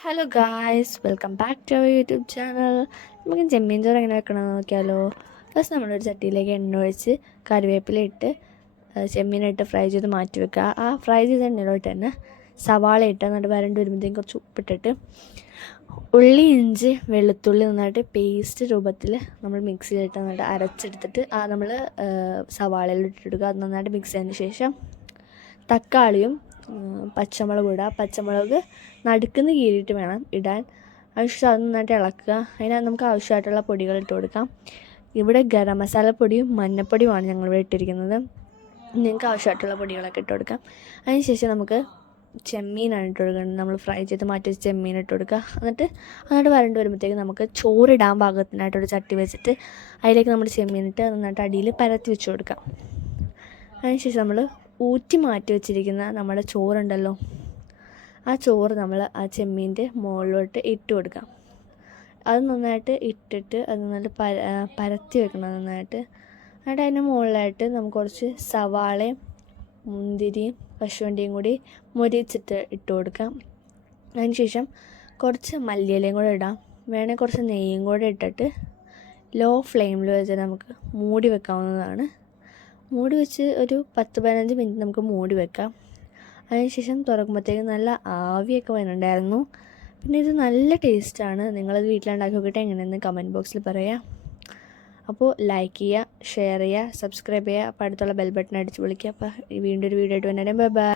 Hello guys welcome back to our YouTube channel നമുക്ക് ചെമ്മീൻ ചോറ് എങ്ങനെ വെക്കണമെന്ന് നോക്കിയാലോ? ഫസ്റ്റ് നമ്മളൊരു ചട്ടിയിലേക്ക് എണ്ണ ഒഴിച്ച് കറിവേപ്പില ഇട്ട് ചെമ്മീനിട്ട് ഫ്രൈ ചെയ്ത് മാറ്റി വെക്കുക. ആ ഫ്രൈ ചെയ്ത എണ്ണയിലോട്ട് തന്നെ സവാള ഇട്ട് എന്നിട്ട് വരണ്ട് വരുമ്പോഴത്തേക്കും കുറച്ച് ഉപ്പിട്ടിട്ട് ഉള്ളി ഇഞ്ചി വെളുത്തുള്ളി നന്നായിട്ട് പേസ്റ്റ് രൂപത്തിൽ നമ്മൾ മിക്സിയിലിട്ട് നന്നായിട്ട് അരച്ചെടുത്തിട്ട് ആ നമ്മൾ സവാളയിൽ ഇട്ടെടുക്കുക അത് നന്നായിട്ട് മിക്സ് ചെയ്തതിന് ശേഷം തക്കാളിയും പച്ചമുളകും ഇടുക. പച്ചമുളക് നടുക്കുന്ന് കീറിയിട്ട് വേണം ഇടാൻ. ആവശ്യം അത് നന്നായിട്ട് ഇളക്കുക. അതിനകത്ത് നമുക്ക് ആവശ്യമായിട്ടുള്ള പൊടികൾ ഇട്ട് കൊടുക്കാം. ഇവിടെ ഗരം മസാലപ്പൊടിയും മഞ്ഞപ്പൊടിയുമാണ് ഞങ്ങൾ ഇവിടെ ഇട്ടിരിക്കുന്നത്. നിങ്ങൾക്ക് ആവശ്യമായിട്ടുള്ള പൊടികളൊക്കെ ഇട്ട് കൊടുക്കാം. അതിനുശേഷം നമുക്ക് ചെമ്മീനാണ് ഇട്ട് കൊടുക്കുന്നത് നമ്മൾ ഫ്രൈ ചെയ്ത് മാറ്റി വെച്ച ചെമ്മീൻ ഇട്ട് കൊടുക്കുക. എന്നിട്ട് അങ്ങോട്ട് വരണ്ട് വരുമ്പോഴത്തേക്ക് നമുക്ക് ചോറിടാൻ പാകത്തിനായിട്ടൊരു ചട്ടി വെച്ചിട്ട് അതിലേക്ക് നമ്മൾ ചെമ്മീൻ ഇട്ട് നന്നായിട്ട് അടിയിൽ പരത്തി വെച്ച് കൊടുക്കാം. അതിനുശേഷം നമ്മൾ ഊറ്റി മാറ്റി വെച്ചിരിക്കുന്ന നമ്മുടെ ചോറുണ്ടല്ലോ. ആ ചോറ് നമ്മൾ ആ ചെമ്മീന്റെ മുകളിലോട്ട് ഇട്ട് കൊടുക്കാം. അത് നന്നായിട്ട് ഇട്ടിട്ട് അത് നന്നായിട്ട് പര പരത്തി വെക്കണം നന്നായിട്ട്. എന്നിട്ട് അതിന്റെ മുകളിലായിട്ട് നമുക്ക് കുറച്ച് സവാളയും മുന്തിരിയും പശുവണ്ടിയും കൂടി മുരിച്ചിട്ട് ഇട്ട് കൊടുക്കാം. അതിനുശേഷം കുറച്ച് മല്ലിയിലയും കൂടെ ഇടാം. വേണേൽ കുറച്ച് നെയ്യും കൂടെ ഇട്ടിട്ട് ലോ ഫ്ലെയിമിൽ വെച്ച് നമുക്ക് മൂടി വെക്കാവുന്നതാണ്. മൂടി വെച്ച് ഒരു പത്ത് പതിനഞ്ച് മിനിറ്റ് നമുക്ക് മൂടി വെക്കാം. അതിനുശേഷം തുറക്കുമ്പോഴത്തേക്ക് നല്ല ആവിയൊക്കെ വരുന്നുണ്ടായിരുന്നു പിന്നെ ഇത് നല്ല ടേസ്റ്റാണ് നിങ്ങളത് വീട്ടിലുണ്ടാക്കി നോക്കിയിട്ട് എങ്ങനെയെന്ന് കമന്റ് ബോക്സിൽ പറയാം. അപ്പോൾ ലൈക്ക് ചെയ്യുക ഷെയർ ചെയ്യുക സബ്സ്ക്രൈബ് ചെയ്യുക. അപ്പോൾ അടുത്തുള്ള ബെൽ ബട്ടൺ അടിച്ച് വിളിക്കുക അപ്പോൾ വീണ്ടും ഒരു വീഡിയോ ആയിട്ട് വന്നേരം. Bye bye